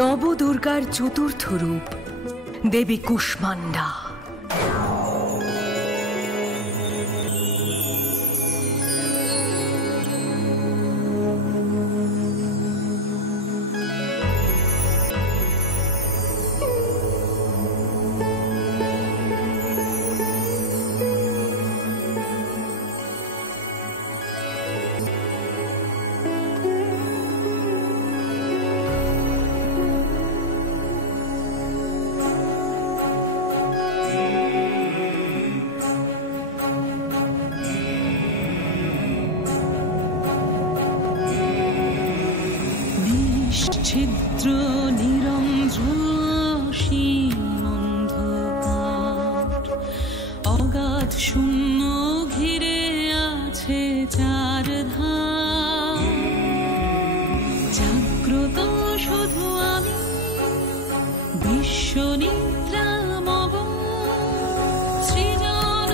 নবদুর্গার চতুর্থ রূপ দেবী কুষ্মান্ডা। ছিদ্র নিরঞ্জসীন অন্ধকার, অগাধ শূন্য ঘিরে আছে চারধার। জাগ্রত শুধু আমি বিশ্ব নিদ্রা মগ, সৃজন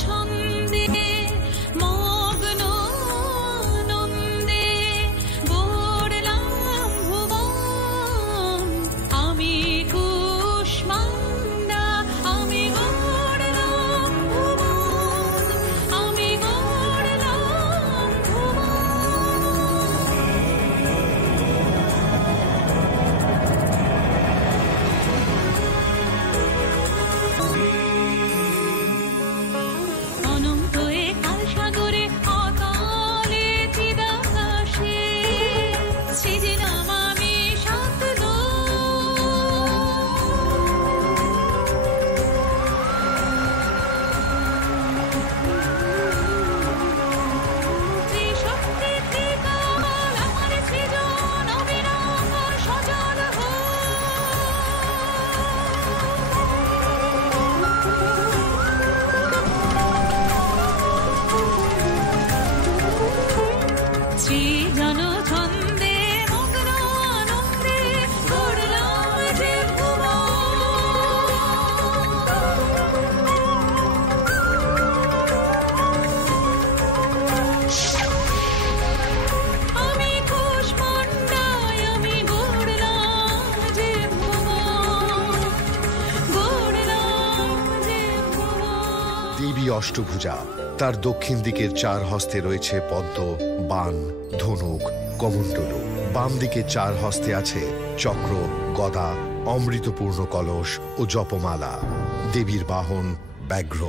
ছন্দে মগ্ন নন্দে গড়লাম ভুবন। আমি কুষ্মান্ডা, আমি গড়লাম ভুবন, আমি গড়লাম ভুবন। অনন্ত এ কাল সাগরে অতলে চিদাকাশে সৃজিলাম আমি সাতদোষ। ত্রিশক্তি ত্রিকাল আমার সৃজন অবিরাম সজল সৃজন ছন্দে মগ্ন আনন্দে গড়লাম যে ভুবন। আমি কুষ্মান্ডায়, আমি গড়লাম যে ভুবন, গড়লাম যে ভুবন। দেবী অষ্টভুজা। তার দক্ষিণ দিকের চার হস্তে রয়েছে পদ্ম, বাণ, ধনুক, কমণ্ডলু। বাম দিকে চার হস্তে আছে চক্র, গদা, অমৃতপূর্ণ কলস ও জপমালা। দেবীর বাহন ব্যাঘ্র।